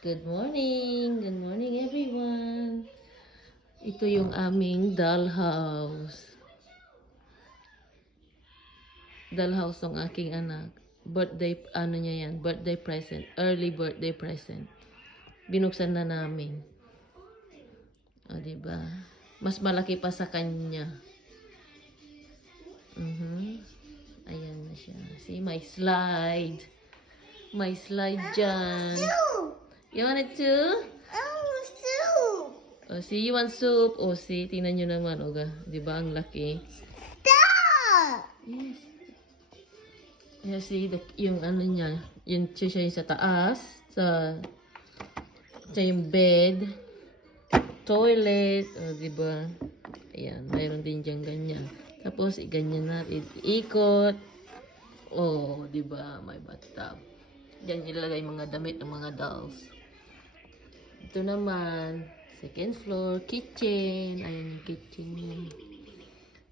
Good morning! Good morning everyone! Ito yung aming dollhouse. Dollhouse ng aking anak. Birthday, ano niya yan? Birthday present. Early birthday present. Binuksan na namin. O, diba? Mas malaki pa sa kanya. Ayan na siya. See, my slide. My slide dyan. You want it too? Oh, see, you want soup? Oh, see, tingnan nyo naman, oga. Di ba, ang laki? Yes. Yeah, see, yung ano niya, yung siya yung sa taas, sa yung bed, toilet, oh, di ba? Ayan, mayroon din dyan ganyan. Tapos, ganyan natin, ikot. Oh, di ba, may bathtub. Diyan ilalagay mga damit ng mga dolls. Ito naman, second floor, kitchen. Ayan yung kitchen niya.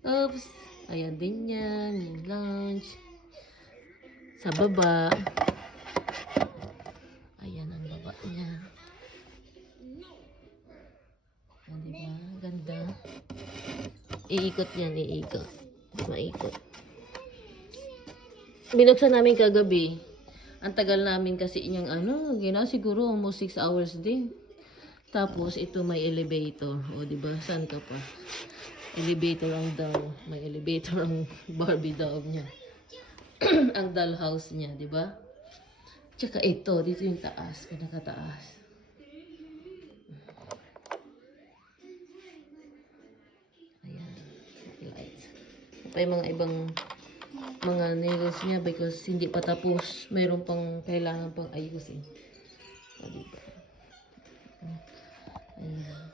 Oops. Ayan din yan. Yung lounge. Sa baba. Ayan ang baba niya. Ayan, diba? Ganda. Iikot yan, iikot. Maikot. Binuksan namin kagabi. Ang tagal namin kasi inyong siguro almost 6 hours din. Tapos, ito may elevator. O, diba? Saan ka pa? Elevator ang doll. May elevator ang Barbie doll niya. Ang dollhouse niya, diba? Tsaka ito, dito yung taas. Pinakataas. Ayan. Light. Pa yung mga ibang mga nails niya because hindi pa tapos. Mayroon pang kailangan pang ayusin. O, diba? Ayan.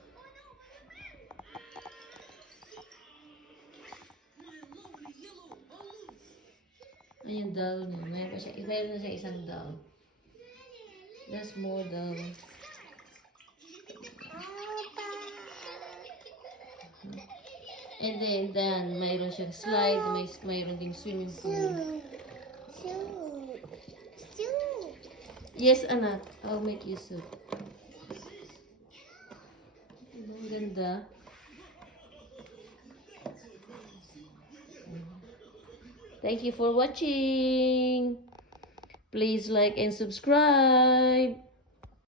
Ayan doll niya. Mayroon na siya isang doll. There's more dolls. And then mayroon siyang slide. Mayroon ding swimming pool. Yes, anak. I'll make you soup. Ang ganda. Thank you for watching. Please like and subscribe.